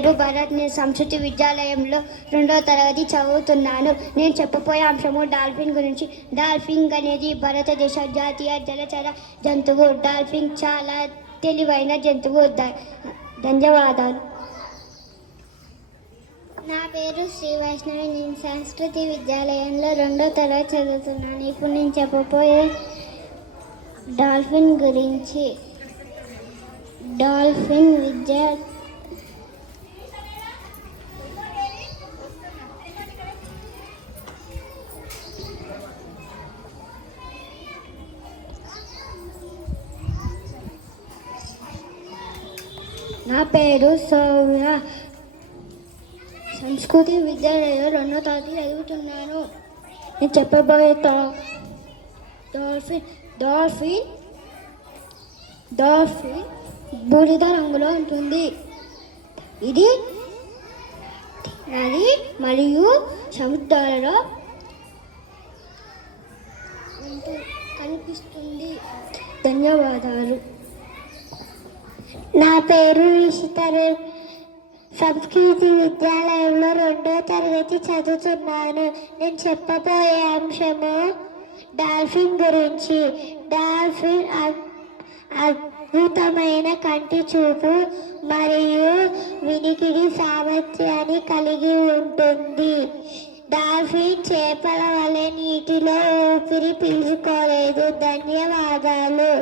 పేరు భరత్. నేను సంస్కృతి విద్యాలయంలో 2వ తరగతి చదువుతున్నాను. నేను చెప్పబోయే అంశము డాల్ఫిన్ గురించి. డాల్ఫిన్ అనేది భారతదేశ జాతీయ జలచర జంతువు. డాల్ఫిన్ చాలా తెలివైన జంతువు. ధన్యవాదాలు. నా పేరు శ్రీ వైష్ణవి. నేను సంస్కృతి విద్యాలయంలో 2వ తరగతి చదువుతున్నాను. ఇప్పుడు నేను చెప్పబోయే డాల్ఫిన్ గురించి. డాల్ఫిన్ నా పేరు సౌమ్య. సంస్కృతి విద్యాలయంలో 2వ తరగతి చదువుతున్నాను. నేను చెప్పబోయే డాల్ఫిన్ బూడిద రంగులో ఉంటుంది. ఇది నది మరియు సముద్రాలలో కనిపిస్తుంది. ధన్యవాదాలు. నా పేరు ఇషితరు. సంస్కృతి విద్యాలయంలో 2వ తరగతి చదువుతున్నాను. నేను చెప్పబోయే అంశము డాల్ఫిన్ గురించి. డాల్ఫిన్ అద్భుతమైన కంటి చూపు మరియు వినికిడి సామర్థ్యాన్ని కలిగి ఉంటుంది. డాల్ఫిన్ చేపల వలె నీటిలో ఊపిరి పీల్చుకోలేదు. ధన్యవాదాలు.